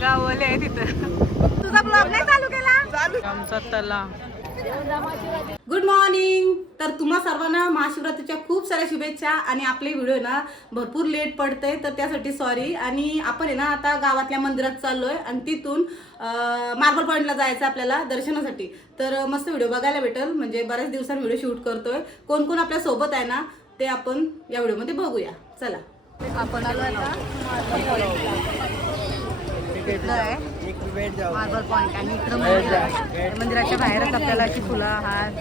गावले आहे तिथं. तुझा ब्लॉग नाही चालू केला? आमचा तला. Good morning. तर तुम्हा सर्वांना महाशिवरात्रीच्या खूप साऱ्या शुभेच्छा. आणि आपले व्हिडिओ ना भरपूर लेट पडते तर त्यासाठी सॉरी. आणि आपण आहे ना आता गावातल्या मंदिरात चाललोय आणि तिथून मार्बल पॉईंटला जायचं आपल्याला दर्शनासाठी. तर मस्त व्हिडिओ बघायला भेटेल, म्हणजे बऱ्याच दिवसांनी व्हिडिओ शूट करतोय. कोण कोण आपल्या सोबत आहे ना ते आपण या व्हिडिओमध्ये बघूया. चला. आपण आलो आता मार्बल पॉईंट आणि इकडं मंदिर आहे. मंदिराच्या बाहेरच आपल्याला अशी फुलं हात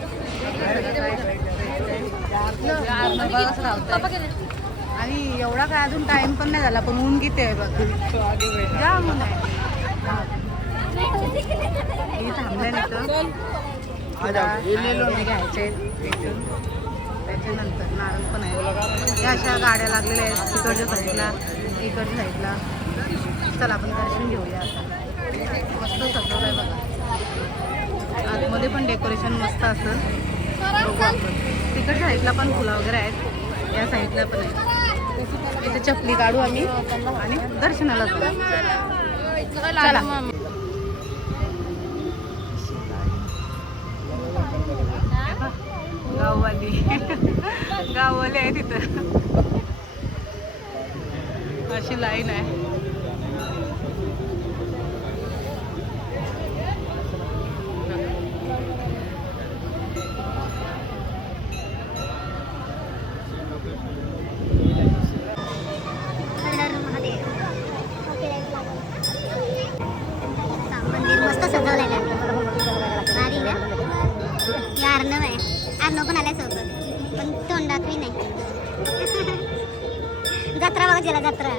आणि एवढा काय अजून टाइम पण नाही झाला पण ऊन किती आहे बघ. जाम ऊन आहे. मी थांबले नाही तर घ्यायचे. त्याच्यानंतर नारळ पण आहे. या अशा गाड्या लागलेल्या आहेत तिकडच्या साईडला इकडच्या साईडला. चला आपण दर्शन घेऊया. आता मस्त सजवलं आहे बघा. आतमध्ये पण डेकोरेशन मस्त असेल. तिकडच्या साईडला पण फुलं वगैरे आहेत. या साईडला पण आहे. इथे चपली काढू आम्ही आणि दर्शनाला जाऊ. चला. गाववाली गाववाली आहे तिथं. अशी लाईन आहे. मंदिर मस्त सजवलेलं आहे. भारी ना. अर्णव आहे. अर्णव पण आल्या सोबत पण तोंडातही नाही. जत्रा बघा गेला जत्रा.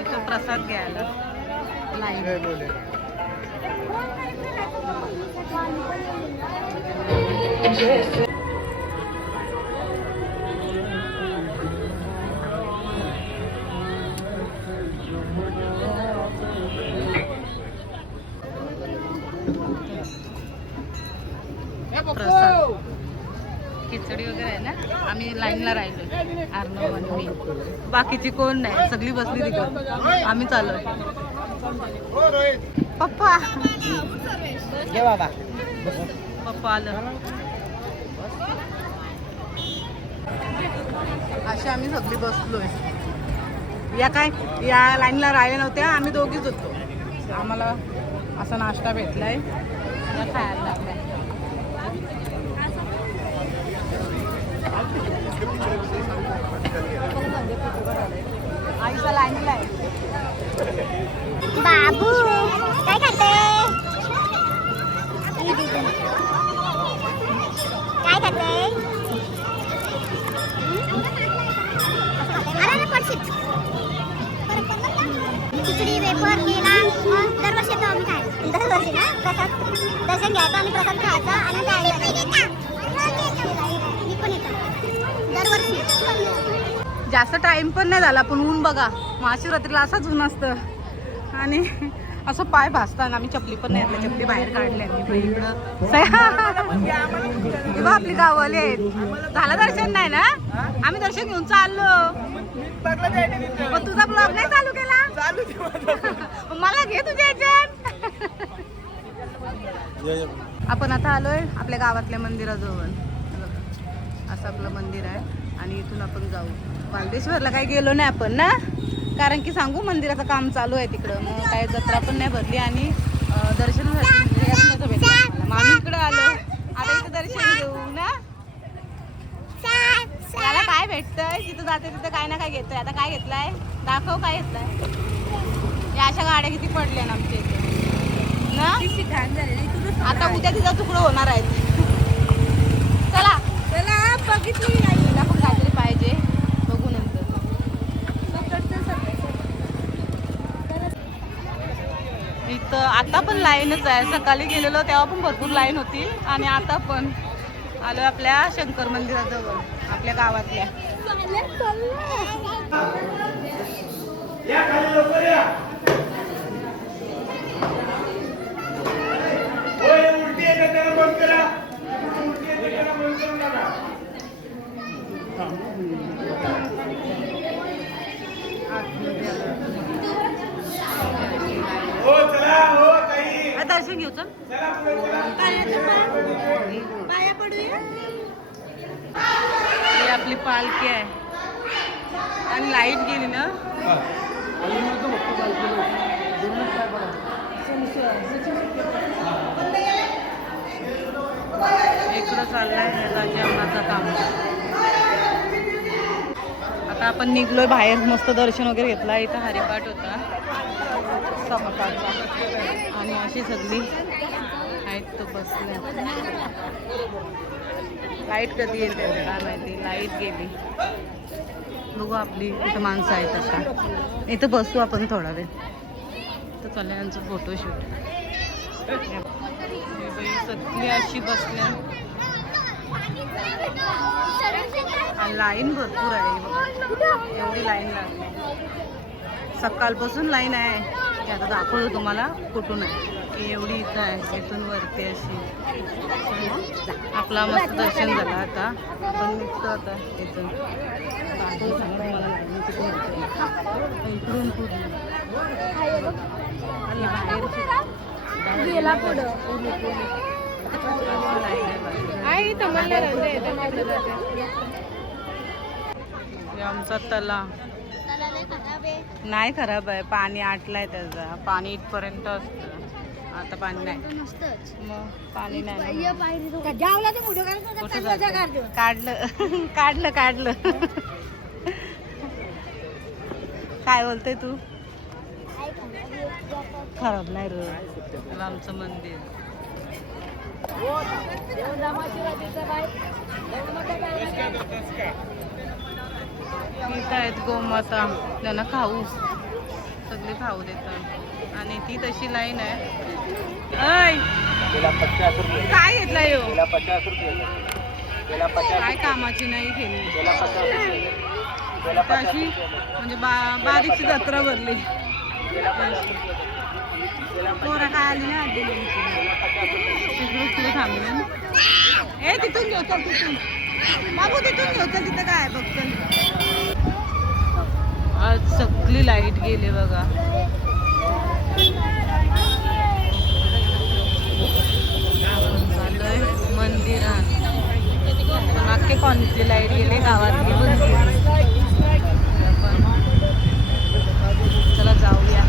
इथं प्रसाद घ्यायला लाईन. प्रसाद खिचडी वगैरे आहे ना. आम्ही लाईनला राहिलो अर्णव आणि मी. बाकीची कोण नाही, सगळी बसली तिकडे. आम्ही चाललोय. पप्पा बाबा पप्पा आलं. असे आम्ही सगळी बसलोय. या काय या लाईनला राहिले नव्हत्या. आम्ही दोघीच होतो. आम्हाला असा नाश्ता भेटलाय खायला लागलाय. आईचा लाईनला आहे. बाबू काय करते? काय करते? अरे पडशील. खिचडी वेपर केला. दरवर्षी येतो आम्ही काय दरवर्षी ना प्रसाद दर्शन घ्यायचं आणि प्रसाद खायचा आणि जायचं. मी पण येतो दरवर्षी. जास्त टाइम पण नाही झाला पण ऊन बघा. महाशिवरात्रीला असाच ऊन असतं आणि असं पाय भासताना. आम्ही चपली पण नाही घातली. चपली बाहेर काढली आम्ही. इकडं आपली गाववाली आहेत. झालं दर्शन नाही ना. आम्ही दर्शन घेऊन चाललो. मग तुझा ब्लॉग नाही चालू केला? मला घे तुझ्या ह्याच्यात. आपण आता आलोय आपल्या गावातल्या मंदिराजवळ. असं आपलं मंदिर आहे आणि इथून आपण जाऊ. बालदेश्वरला काही गेलो नाही आपण ना, कारण की सांगू मंदिराचं काम चालू आहे तिकडं. मग काय जत्रा पण नाही भरली आणि दर्शनासाठी भेटलं. मग आम्ही इकडं आलो. आता इथं दर्शन घेऊ ना. त्याला काय भेटतंय जिथं जाते तिथं काय ना काय घेतोय. आता काय घेतलाय दाखव. काय घेतलाय? या अशा गाड्या किती पडल्या ना आमच्या इथे ना. आता उद्या तिचा तुकडं होणार आहेत. चला चला बघितली नाही. पण काहीतरी पाहिजे बघू नंतर. मस्त. आता पण लाईनच आहे. सकाळी गेलेलो तेव्हा पण भरपूर लाईन होती आणि आता पण आलो आपल्या शंकर मंदिराजवळ आपल्या गावातल्या. दर्शन घेऊ चल. पाया पडूया. ही आपली पालखी आहे आणि लाईट गेली ना. इकडं चाललाय जेवणाचं काम. आता आपण निघलोय बाहेर. मस्त दर्शन वगैरे घेतला. इथं हरिपाठ होता सकाळचा आणि अशी सगळी आहेत तो बसले. लाईट कधी येते काय माहिती. लाईट गेली. बघू आपली इथं माणसं आहेत. आता इथं बसू आपण थोडा वेळ. तर चाललंय यांचं फोटोशूट. सगळी अशी बसल्या. लाईन भरपूर आहे. एवढी लाईन लागली. सकाळपासून लाईन आहे. ते आता दाखवतो तुम्हाला कुठून आहे की एवढी इथं आहे. इथून वरती अशी. आपला मस्त दर्शन झालं. आता आपण निघतो आता इथून. दाखवतो तुम्हाला लाईन कुठून इकडून पूर्ण गेला पुढं. आमचा तलाव नाही खराब आहे. पाणी आटलाय त्याचा. पाणी इथपर्यंत असतं. आता पाणी नाही. मग पाणी नाही. काढलं काढलं. काय बोलते तू. खराब नाही रे. आमचं मंदिर. इथं आहेत गोमाता. त्यांना खाऊ सगळे खाऊ देतात. आणि ती तशी लाईन आहे. काय घेतला येऊ. काय कामाची नाही केली. अशी म्हणजे बारीकशी जत्रा भरली. पोरा काय आली ना आधी. तिकडे थांबले. ए तिथून घेऊ चल. तिथून बाबू तिथून घेऊ चल. तिथं काय बघ चल. आज सगळी लाईट गेली बघा. चाललोय मंदिरात. अख्खे कॉलनीतली लाईट गेले. गावातली पण चला जाऊया.